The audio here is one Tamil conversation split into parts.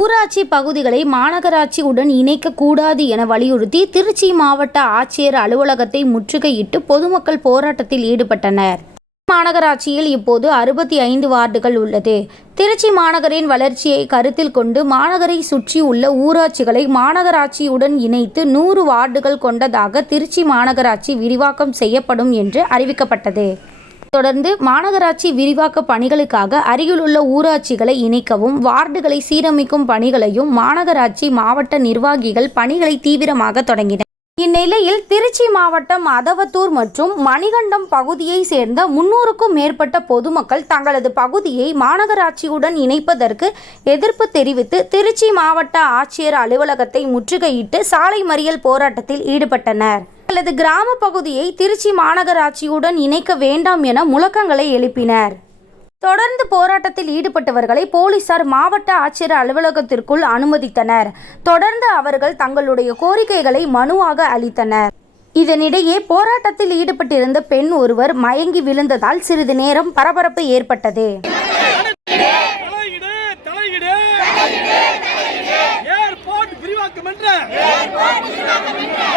ஊராட்சி பகுதிகளை மாநகராட்சியுடன் இணைக்கக்கூடாது என வலியுறுத்தி திருச்சி மாவட்ட ஆட்சியர் அலுவலகத்தை முற்றுகையிட்டு பொதுமக்கள் போராட்டத்தில் ஈடுபட்டனர். மாநகராட்சியில் இப்போது அறுபத்தி ஐந்து வார்டுகள் உள்ளது. திருச்சி மாநகரின் வளர்ச்சியை கருத்தில் கொண்டு மாநகரை சுற்றியுள்ள ஊராட்சிகளை மாநகராட்சியுடன் இணைத்து நூறு வார்டுகள் கொண்டதாக திருச்சி மாநகராட்சி விரிவாக்கம் செய்யப்படும் என்று அறிவிக்கப்பட்டது. தொடர்ந்து மாநகராட்சி விரிவாக்க பணிகளுக்காக அருகிலுள்ள ஊராட்சிகளை இணைக்கவும் வார்டுகளை சீரமைக்கும் பணிகளையும் மாநகராட்சி மாவட்ட நிர்வாகிகள் பணிகளை தீவிரமாக தொடங்கினர். இந்நிலையில் திருச்சி மாவட்டம் அதவத்தூர் மற்றும் மணிகண்டம் பகுதியை சேர்ந்த முன்னூறுக்கும் மேற்பட்ட பொதுமக்கள் தங்களது பகுதியை மாநகராட்சியுடன் இணைப்பதற்கு எதிர்ப்பு தெரிவித்து திருச்சி மாவட்ட ஆட்சியர் அலுவலகத்தை முற்றுகையிட்டு சாலை மறியல் போராட்டத்தில் ஈடுபட்டனர். அல்லது கிராம பகுதியை திருச்சி மாநகராட்சியுடன் இணைக்க வேண்டாம் என முழக்கங்களை எழுப்பினர். தொடர்ந்து போராட்டத்தில் ஈடுபட்டவர்களை போலீசார் மாவட்ட ஆட்சியர் அலுவலகத்திற்குள் அனுமதித்தனர். தொடர்ந்து அவர்கள் தங்களுடைய கோரிக்கைகளை மனுவாக அளித்தனர். இதனிடையே போராட்டத்தில் ஈடுபட்டிருந்த பெண் ஒருவர் மயங்கி விழுந்ததால் சிறிது நேரம் பரபரப்பு ஏற்பட்டது தலையிடு தலையிடு ஏர்போர்ட் விரிவாக்கம் என்ற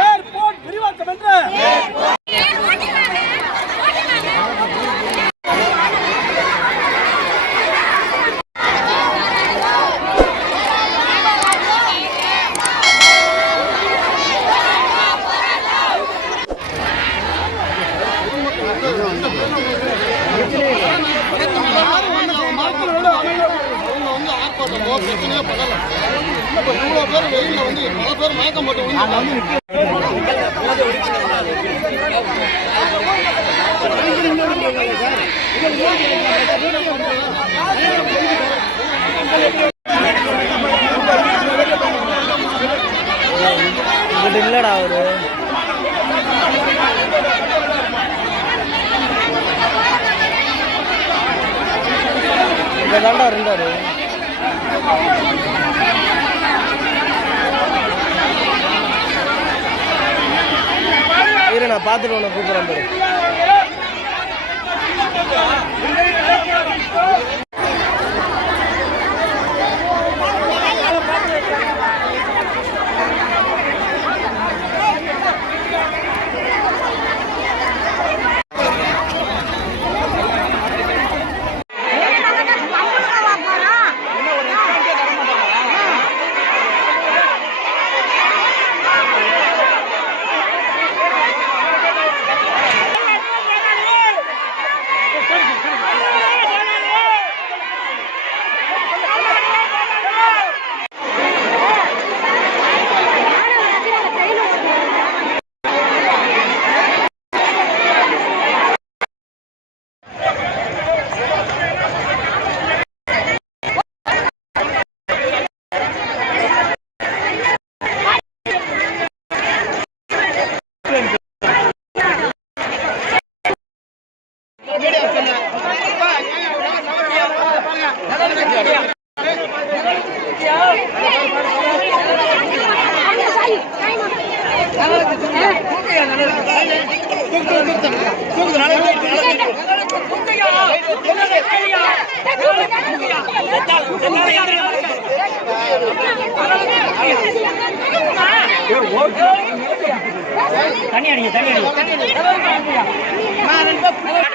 ஏர்போர்ட் விரிவாக்கம் என்ற அவங்க வந்து ஆர்ப்பாட்டமோ பிரச்சனையோ பண்ணல இப்போ இவ்வளோ பேர் வெயிலில் வந்து பல பேர் மயக்கம் போட்டு விழுந்து இங்கிட்ட இல்லடா அவரு. இங்க தாண்டா இருந்தாரு. இரு நான் பார்த்துட்டு உன்னை கூப்பிட்றேன் பாரு மாவட்ட ஆட்சியர் வெளியே